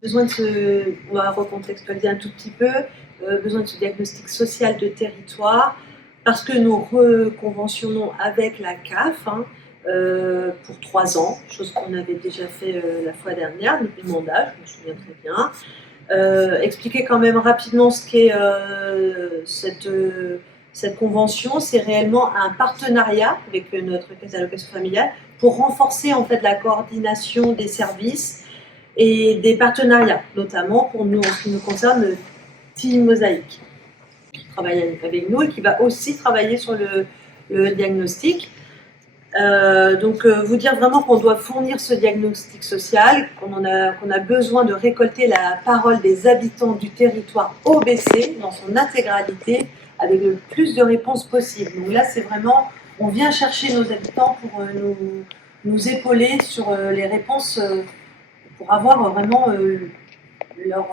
Besoin de on va recontextualiser un tout petit peu, besoin de ce diagnostic social de territoire, parce que nous reconventionnons avec la CAF pour 3 ans, chose qu'on avait déjà fait la fois dernière, depuis le mandat, je me souviens très bien. Expliquer quand même rapidement ce qu'est cette convention. C'est réellement un partenariat avec notre caisse d'allocation familiale pour renforcer en fait la coordination des services et des partenariats, notamment pour nous, en ce qui nous concerne, le Team Mosaïque, qui travaille avec nous et qui va aussi travailler sur le diagnostic. Donc vous dire vraiment qu'on doit fournir ce diagnostic social, qu'on a besoin de récolter la parole des habitants du territoire OBC dans son intégralité, avec le plus de réponses possible. Donc là, c'est vraiment, on vient chercher nos habitants pour nous épauler sur les réponses, pour avoir vraiment leur,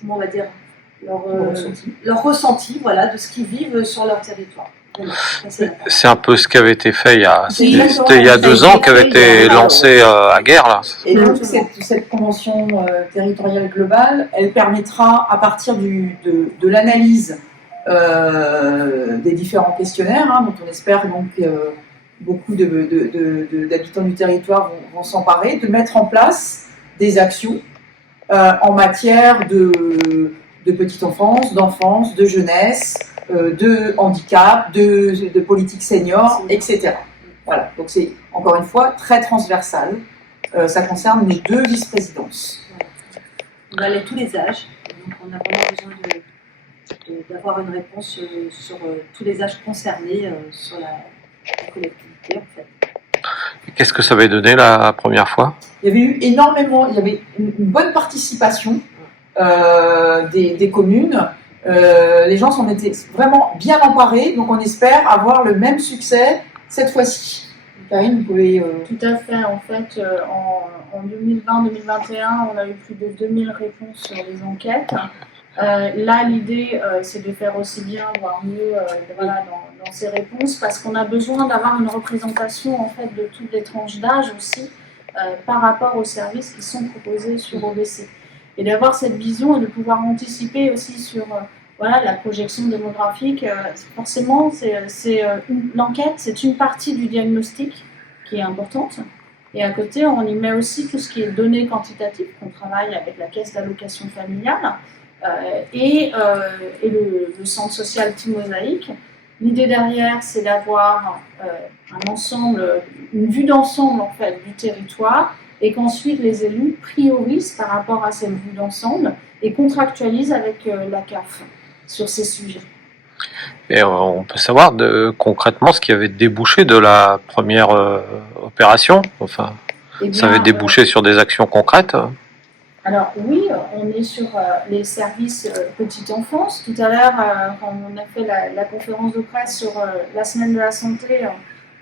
comment on va dire, leur ressenti, voilà, de ce qu'ils vivent sur leur territoire. C'est un peu ce qui avait été fait c'était il y a 2 ans qu'avait été lancé à Guerre là. Et donc cette convention territoriale globale, elle permettra à partir de l'analyse des différents questionnaires, dont on espère donc beaucoup d'habitants du territoire vont s'emparer, de mettre en place des actions en matière de petite enfance, d'enfance, de jeunesse, de handicap, de politique senior, etc. Voilà, donc c'est encore une fois très transversal. Ça concerne les 2 vice-présidences. On va aller à tous les âges, donc on a vraiment besoin d'avoir une réponse sur tous les âges concernés sur la collectivité en fait. Qu'est-ce que ça avait donné la première fois? Il y avait eu énormément, il y avait une bonne participation des communes. Les gens s'en étaient vraiment bien emparés, donc on espère avoir le même succès cette fois-ci. Karine, vous pouvez... Tout à fait. En fait, en 2020-2021, on a eu plus de 2000 réponses sur les enquêtes. Là, l'idée, c'est de faire aussi bien, voire mieux voilà, dans ces réponses, parce qu'on a besoin d'avoir une représentation en fait, de toutes les tranches d'âge aussi, par rapport aux services qui sont proposés sur OBC. Et d'avoir cette vision et de pouvoir anticiper aussi sur voilà, la projection démographique. Forcément, l'enquête, c'est une partie du diagnostic qui est importante. Et à côté, on y met aussi tout ce qui est données quantitatives, qu'on travaille avec la caisse d'allocation familiale et le centre social Team Mosaïque. L'idée derrière, c'est d'avoir un ensemble, une vue d'ensemble en fait, du territoire, et qu'ensuite les élus priorisent par rapport à cette vue d'ensemble et contractualisent avec la CAF sur ces sujets. Et on peut savoir concrètement ce qui avait débouché de la première opération, enfin, ça avait débouché sur des actions concrètes? Alors oui, on est sur les services petite enfance. Tout à l'heure, quand on a fait la conférence de presse sur la semaine de la santé,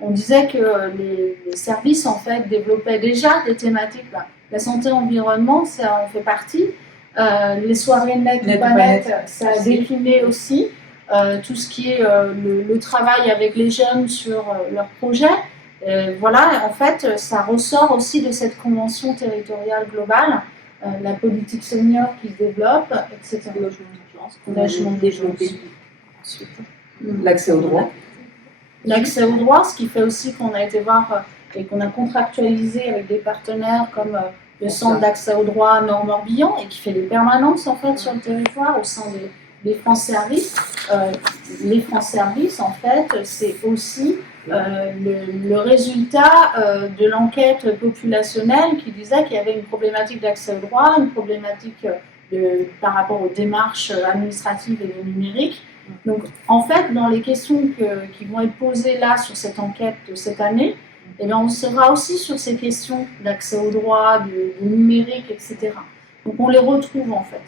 on disait que les services en fait développaient déjà des thématiques. La santé-environnement, ça en fait partie. Les soirées net ou pas net, ça a décliné aussi. Tout ce qui est le travail avec les jeunes sur leurs projets. Voilà, en fait, ça ressort aussi de cette convention territoriale globale. La politique senior qui se développe, etc. Le logement d'urgence, ensuite l'accès au droit. L'accès au droit, ce qui fait aussi qu'on a été voir et qu'on a contractualisé avec des partenaires comme le centre d'accès au droit Nord-Morbihan et qui fait des permanences en fait sur le territoire au sein des France Services. Les France Services, en fait, c'est aussi le résultat de l'enquête populationnelle qui disait qu'il y avait une problématique d'accès au droit, une problématique par rapport aux démarches administratives et le numérique. Donc, en fait, dans les questions qui vont être posées là sur cette enquête de cette année, eh bien, on sera aussi sur ces questions d'accès au droit, du numérique, etc. Donc, on les retrouve en fait.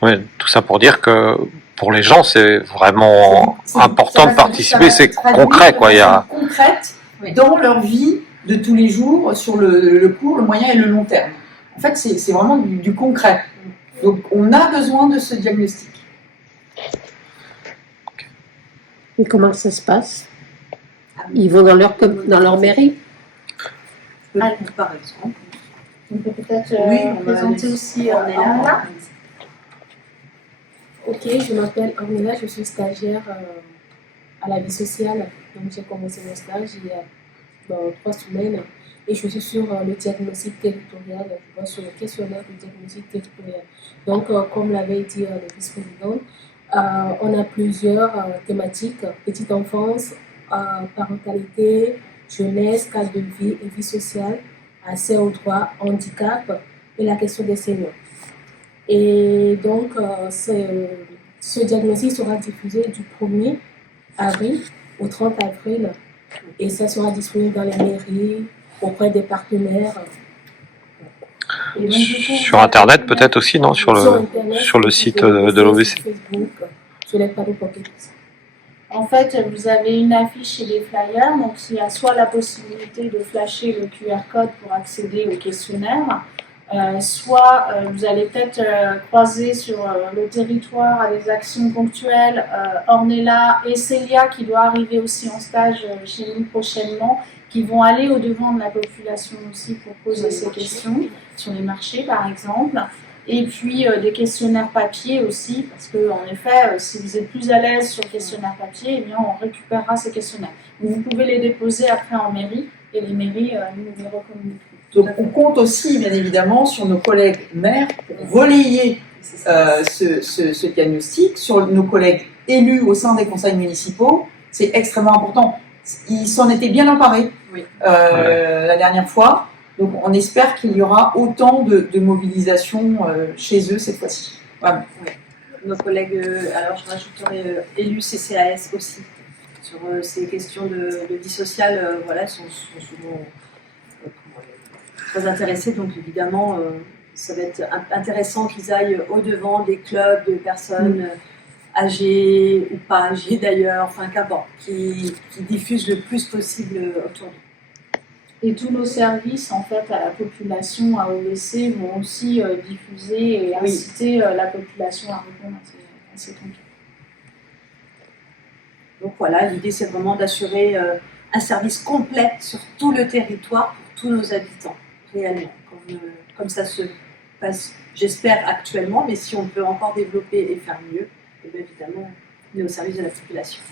Ouais, tout ça pour dire que pour les gens, c'est vraiment important de participer, c'est concret, quoi. Il y a concrète dans leur vie de tous les jours, sur le court, le moyen et le long terme. En fait, c'est vraiment du concret. Donc, on a besoin de ce diagnostic. Et comment ça se passe? Ils vont dans leur mairie? Par exemple. On peut peut-être Oui, on va présenter laisser- aussi Ornella. Ok, je m'appelle Ornella, je suis stagiaire à la vie sociale. Donc j'ai commencé mon stage il y a 3 semaines et je suis sur le diagnostic territorial, je vois sur le questionnaire du diagnostic territorial. Donc comme l'avait dit le vice-président, on a plusieurs thématiques, petite enfance, parentalité, jeunesse, cadre de vie et vie sociale, accès aux droits, handicap et la question des seniors. Et donc, ce diagnostic sera diffusé du 1er avril au 30 avril et ça sera disponible dans les mairies, auprès des partenaires. Et donc, du coup, Sur Internet peut-être aussi, non? Sur Internet, sur le site sur de l'OVC. Sur Facebook, sur les panneaux pocket. En fait, vous avez une affiche et des flyers, donc il y a soit la possibilité de flasher le QR code pour accéder au questionnaire, soit vous allez peut-être croiser sur le territoire à des actions ponctuelles Ornella et Célia qui doit arriver aussi en stage chez nous prochainement, qui vont aller au-devant de la population aussi pour poser ces questions, sur les marchés par exemple. Et puis des questionnaires papier aussi, parce que en effet, si vous êtes plus à l'aise sur le questionnaire papier, eh bien, on récupérera ces questionnaires. Vous pouvez les déposer après en mairie, et les mairies nous les recommuniqueront. Donc on compte aussi, bien évidemment, sur nos collègues maires pour relayer ce diagnostic, sur nos collègues élus au sein des conseils municipaux. C'est extrêmement important. Ils s'en étaient bien emparés la dernière fois. Donc on espère qu'il y aura autant de mobilisation chez eux cette fois-ci. Voilà. Nos collègues, alors je rajouterai élus CCAS aussi, sur ces questions de vie sociale, voilà, sont souvent très intéressés. Donc évidemment, ça va être intéressant qu'ils aillent au-devant des clubs de personnes âgées ou pas âgées d'ailleurs, enfin qu'importe, qui diffusent le plus possible autour d'eux. Et tous nos services, en fait, à la population, à OVC, vont aussi diffuser et inciter la population à répondre à ces conquêtes. Donc voilà, l'idée c'est vraiment d'assurer un service complet sur tout le territoire pour tous nos habitants, réellement, comme ça se passe, j'espère, actuellement, mais si on peut encore développer et faire mieux, eh bien, évidemment, on est au service de la population.